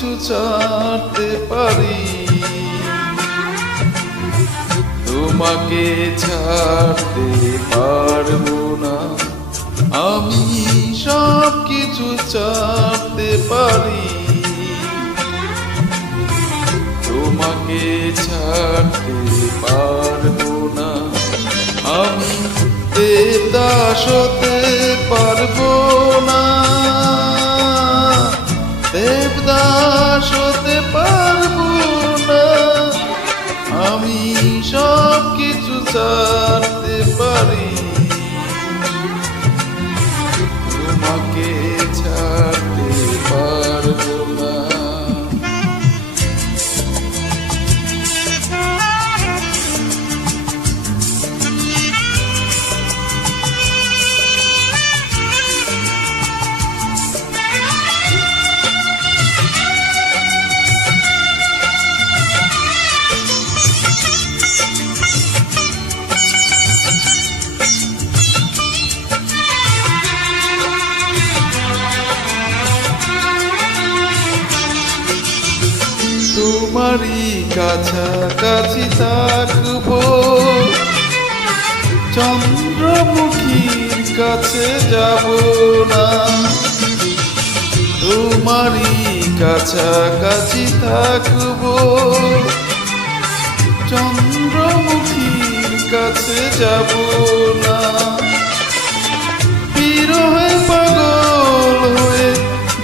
কিছু ছাড়তে পারি, তোমাকে ছাড়তে পারবো না। আমি সব কিছু ছাড়তে পারি, তোমাকে ছাড়তে পারবো না। আমি দেবদাস হতে পারবো না, দেবদাস হতে পারবো না। আমি সব কিছু ছাড়তে পারি, তোমাকে ছাড়তে পারবো না। তোমারই কাছাকাছি থাকবো, চন্দ্রমুখীর কাছে যাব না। তোমারই কাছাকাছি থাকবো, চন্দ্রমুখীর কাছে যাব না। বিরহে পাগল হয়ে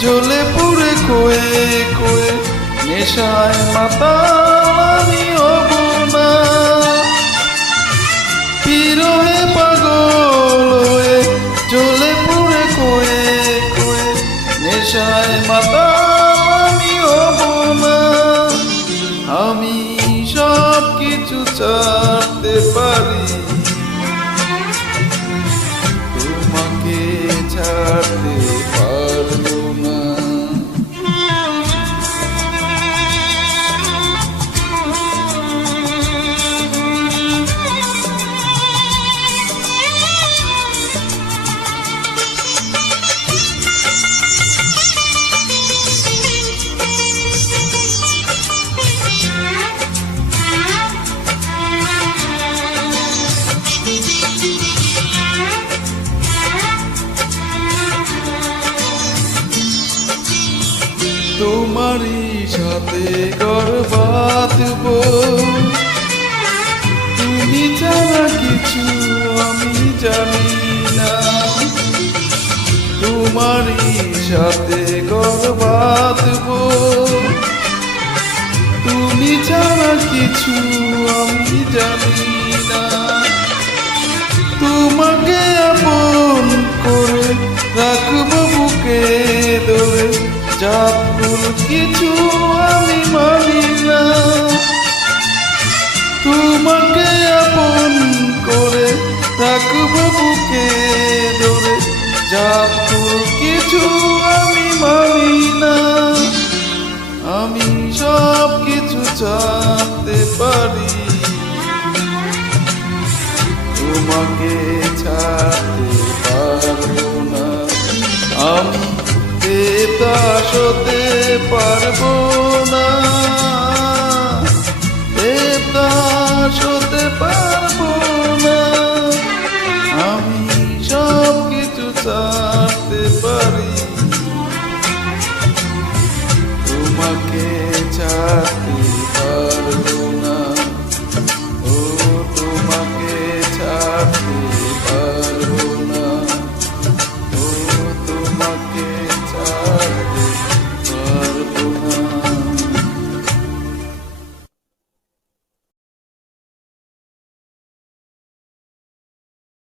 জ্বলে পুড়ে খয়ে খয়ে নেশায় মাতাল আমি হব না। বিরহে পাগল হয়ে জ্বলে পুড়ে খয়ে খয়ে নেশায় মাতাল আমি হব না। আমি সব কিছু ছাড়তে পারি, তোমাকে ছাড়তে পারবো না। তোমারই সাথে ঘর বাঁধবো, তুমি ছাড়া কিছু আমি জানি না। তোমারই সাথে ঘর বাঁধবো, তুমি ছাড়া কিছু আমি জানি না। তোমাকে আপন করে রাখবো বুকে ধরে, জাতকুল কিছু আমি মানি না। তোমাকে আপন করে রাখবো বুকে ধরে, জাতকুল কিছু আমি মানি না। আমি সব কিছু ছাড়তে পারি, তোমাকে ছাড়তে পারবো না। আমি দেবদাস হতে পারবো না, দেবদাস হতে পারবো